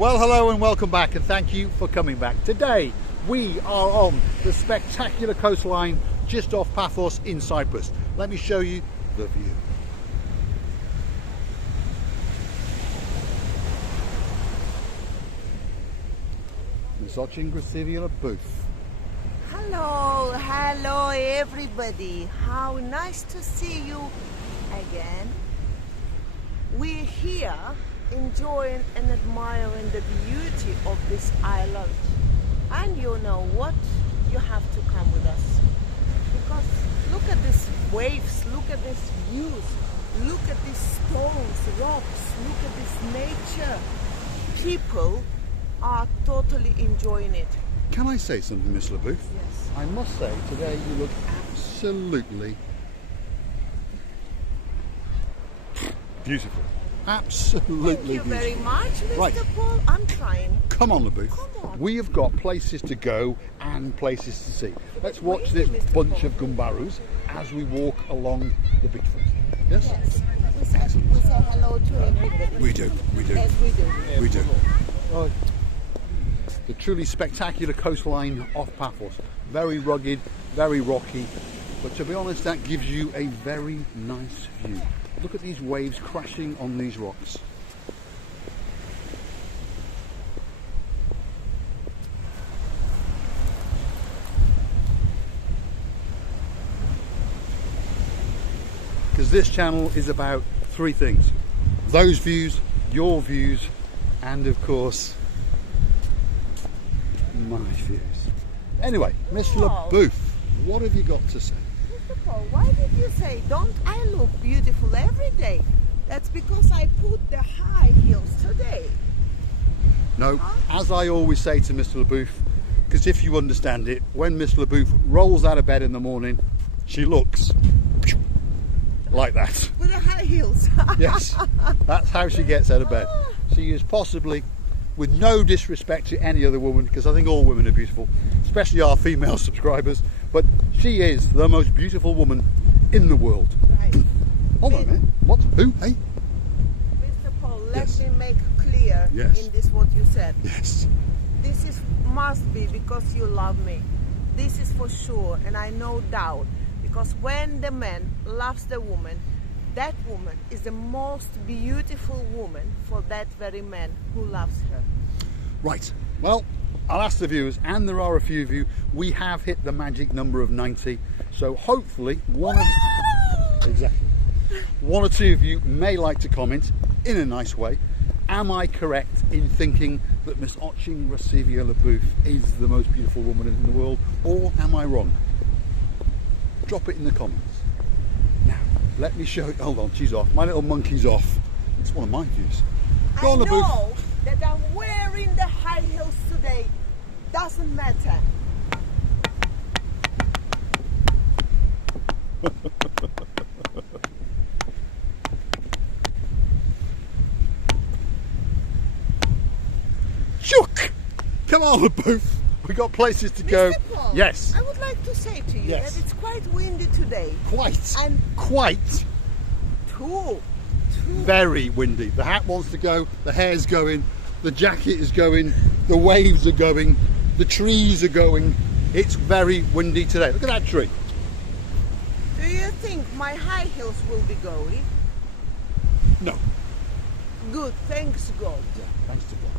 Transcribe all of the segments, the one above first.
Well, hello and welcome back, and thank you for coming back. Today we are on the spectacular coastline just off Paphos in Cyprus. Let me show you the view. Miss Ochingrasilia booth. Hello everybody. How nice to see you again. We're here enjoying and admiring the beauty of this island. And you know what? You have to come with us. Because look at these waves, look at these views, look at these stones, rocks, look at this nature. People are totally enjoying it. Can I say something, Miss LaBouffe? Yes. I must say, today you look absolutely beautiful. Absolutely Thank you beautiful. very much, Mr. Right. Paul. I'm trying. Come on, LaBouffe. Come on. We have got places to go and places to see. Let's watch Really, this Mr. bunch Paul? of gumbarus as we walk along the beachfront. Yes? Yes. We say hello to everybody. We do. Yes, we do. We do. Right. The truly spectacular coastline off Paphos. Very rugged, very rocky, but to be honest, that gives you a very nice view. Look at these waves crashing on these rocks. Because this channel is about three things: those views, your views, and of course my views. Anyway, Miss Wow. LaBouffe, what have you got to say? Mr. Paul, why did you say, don't I look beautiful every day? That's because I put the high heels today. No, as I always say to Mr. LaBouffe, because if you understand it, when Miss LaBouffe rolls out of bed in the morning, she looks like that. With the high heels. Yes, that's how she gets out of bed. She is possibly, with no disrespect to any other woman, because I think all women are beautiful, especially our female subscribers, but she is the most beautiful woman in the world. Right. Hold on a minute. What? Who? Hey? Mr. Paul, let Yes. me make clear Yes. in this what you said. Yes. This is must be because you love me. This is for sure, and I no doubt, because when the man loves the woman, that woman is the most beautiful woman for that very man who loves her. Right. Well, I'll ask the viewers, and there are a few of you. We have hit the magic number of 90, so hopefully one or two of you may like to comment in a nice way. Am I correct in thinking that Miss Ochingrasilia LaBouffe is the most beautiful woman in the world, or am I wrong? Drop it in the comments. Now, let me show you. Hold on, she's off. My little monkey's off. It's one of my views. Go on, I LaBouffe. know that I'm wearing the high heels today. Doesn't matter. Chook! Come on, LaBouffe. We got places to go. Mr. Paul, Yes. I would like to say to you Yes. that it's quite windy today. Quite. And Quite. too. Very windy. The hat wants to go, the hair's going, the jacket is going, the waves are going, the trees are going. It's very windy today. Look at that tree. Do you think my high heels will be going? No. Good, thanks God. Thanks to God.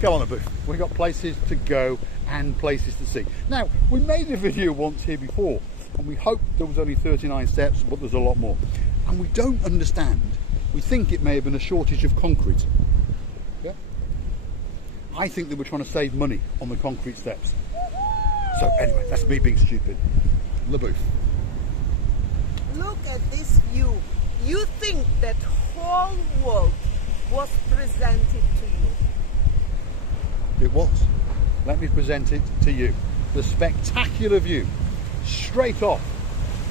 Come on, LaBouffe. We've got places to go and places to see. Now, we made a video once here before, and we hoped there was only 39 steps, but there's a lot more. And we don't understand. We think it may have been a shortage of concrete. Yeah? I think they were trying to save money on the concrete steps. So anyway, that's me being stupid. LaBouffe. Look at this view. You think that whole world was presented to you. It was. Let me present it to you. The spectacular view straight off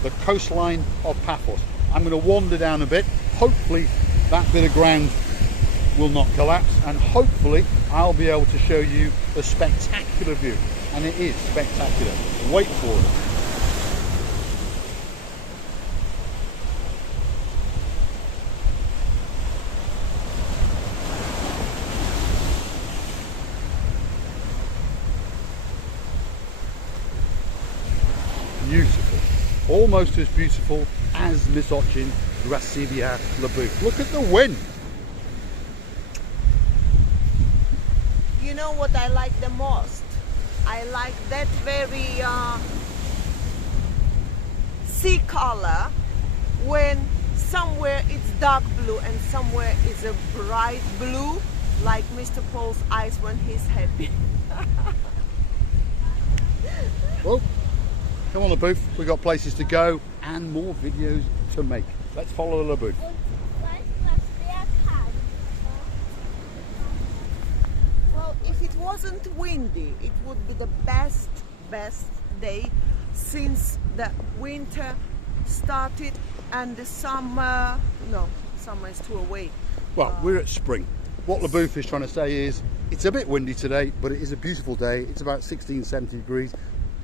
the coastline of Paphos. I'm going to wander down a bit. Hopefully that bit of ground will not collapse, and hopefully I'll be able to show you the spectacular view. And it is spectacular. Wait for it. almost as beautiful as Miss Ochin Gracivia Labouf. Look at the wind. You know what I like the most? I like that very sea color, when somewhere it's dark blue and somewhere it's a bright blue, like Mr. Paul's eyes when he's happy. Well, come on Labouf, we've got places to go and more videos to make. Let's follow Labouf. Well, if it wasn't windy, it would be the best day since the winter started and the summer, no, summer is too away. Well, we're at spring. What Labouf is trying to say is, it's a bit windy today, but it is a beautiful day. It's about 16, 17 degrees,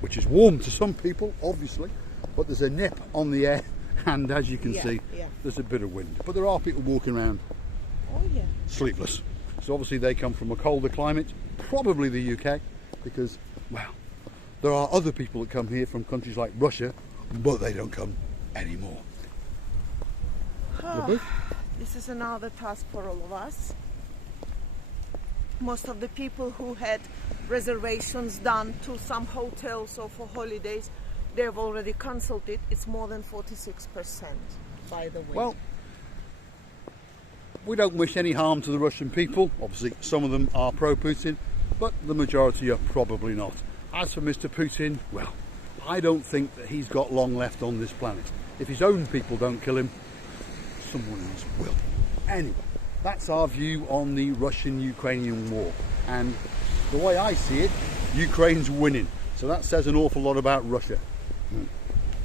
which is warm to some people, obviously, but there's a nip on the air, and as you can see, there's a bit of wind. But there are people walking around sleepless. So obviously they come from a colder climate, probably the UK, because, well, there are other people that come here from countries like Russia, but they don't come anymore. This is another task for all of us. Most of the people who had reservations done to some hotels or for holidays, they've already cancelled it. It's more than 46%, by the way. Well, we don't wish any harm to the Russian people. Obviously, some of them are pro-Putin, but the majority are probably not. As for Mr. Putin, well, I don't think that he's got long left on this planet. If his own people don't kill him, someone else will. Anyway, that's our view on the Russian-Ukrainian war. And the way I see it, Ukraine's winning. So that says an awful lot about Russia.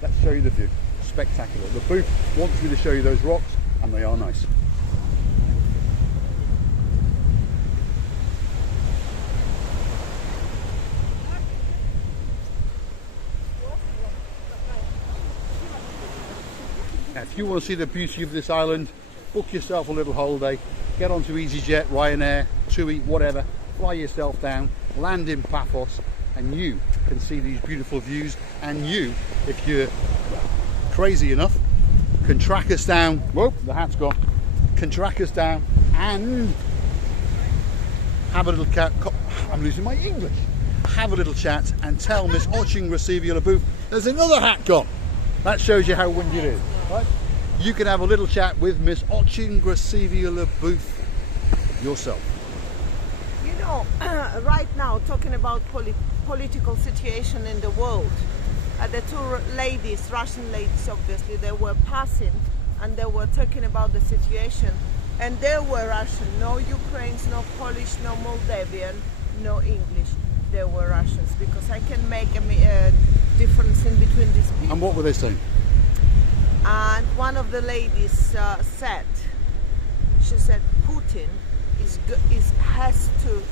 Let's show you the view. Spectacular. Labouf wants me to show you those rocks, and they are nice. Now, if you want to see the beauty of this island, book yourself a little holiday, get onto EasyJet, Ryanair, TUI, whatever, fly yourself down, land in Paphos, and you can see these beautiful views. And you, if you're crazy enough, can track us down. Whoa, the hat's gone. Can track us down and have a little cat. I'm losing my English. Have a little chat and tell Miss Ochin Gracivia Labouf there's another hat gone. That shows you how windy it is, right? You can have a little chat with Miss Ochin Gracivia Labouf yourself. You know, right now, talking about political situation in the world, the two ladies, Russian ladies obviously, they were passing and they were talking about the situation, and they were Russian, no Ukrainians, no Polish, no Moldavian, no English. They were Russians, because I can make a difference in between these people. And what were they saying? And one of the ladies said, she said, Putin has to,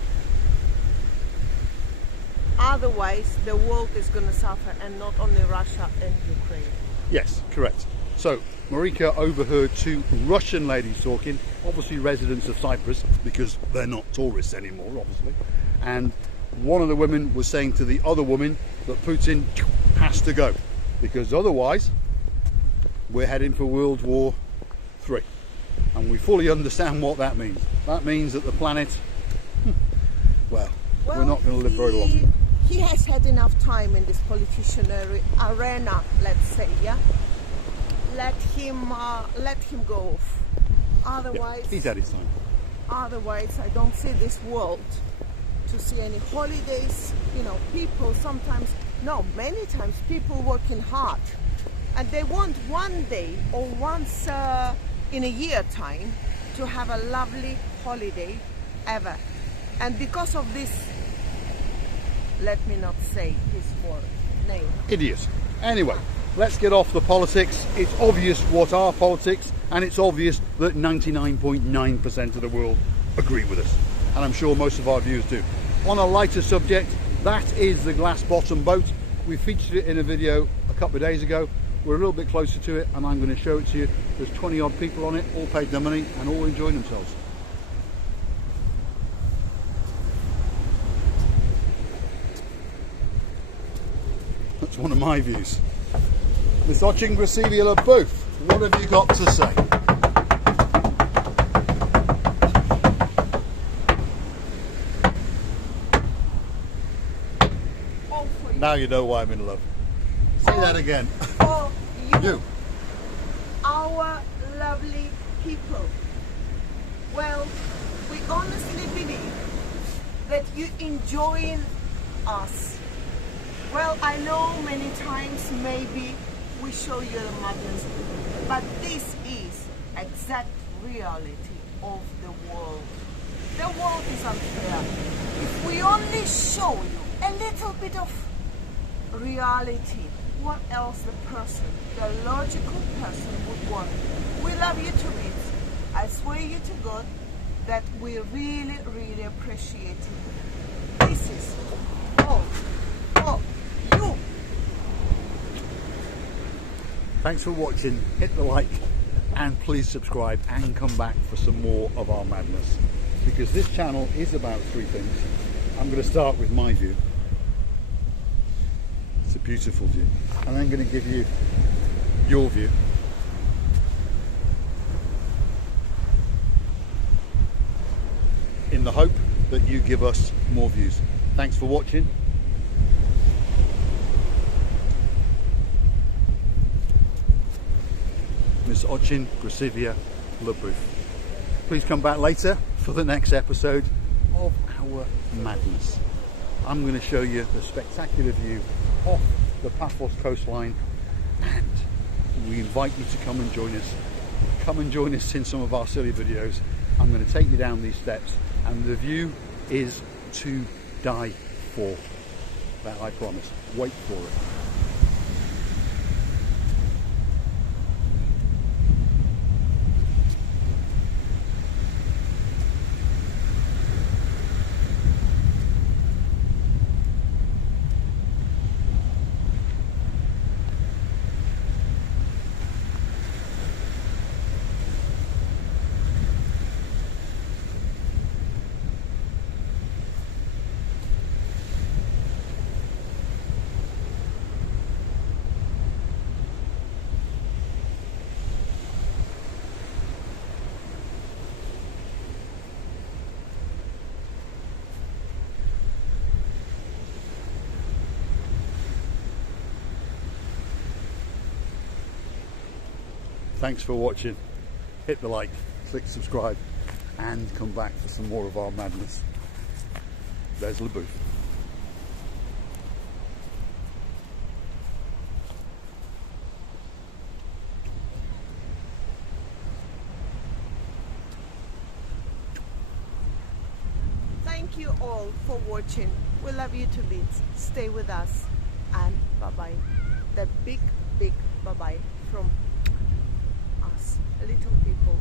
otherwise the world is going to suffer, and not only Russia and Ukraine. Yes, correct. So Marika overheard two Russian ladies talking, obviously residents of Cyprus, because they're not tourists anymore, obviously. And one of the women was saying to the other woman that Putin has to go, because otherwise we're heading for World War III. And we fully understand what that means. That means that the planet, well, we're not going to live very long. He has had enough time in this politician arena, let's say, yeah? Let him go off. Otherwise, yeah, he's had his time. Otherwise, I don't see this world to see any holidays. You know, people sometimes, no, many times people working hard, and they want one day or once in a year time to have a lovely holiday ever. And because of this, let me not say his name. Idiots. Anyway, let's get off the politics. It's obvious what are politics, and it's obvious that 99.9% of the world agree with us. And I'm sure most of our viewers do. On a lighter subject, that is the glass bottom boat. We featured it in a video a couple of days ago. We're a little bit closer to it, and I'm going to show it to you. There's 20 odd people on it, all paid their money and all enjoying themselves. That's one of my views. Miss Ochin Gracevia Booth, what have you got to say? All for you. Now you know why I'm in love. Say that again. For You. Our lovely people. Well, we honestly believe that you enjoying us. Well, I know many times maybe we show you the madness, but this is exact reality of the world. The world is unfair. If we only show you a little bit of reality, what else the logical person would want? We love you to bits. I swear you to God that we really, really appreciate it. This is all for you. Thanks for watching. Hit the like and please subscribe and come back for some more of our madness, because this channel is about three things. I'm going to start with my view. It's a beautiful view, and I'm going to give you your view. In the hope that you give us more views. Thanks for watching. Miss Ochin Gracevia Booth. Please come back later for the next episode of our madness. I'm going to show you the spectacular view off the Paphos coastline, and we invite you to come and join us. Come and join us in some of our silly videos. I'm going to take you down these steps, and the view is to die for. That I promise. Wait for it. Thanks for watching. Hit the like, click subscribe, and come back for some more of our madness. There's the booth. Thank you all for watching. We love you to bits. Stay with us, and bye-bye. The big bye-bye from us, little people.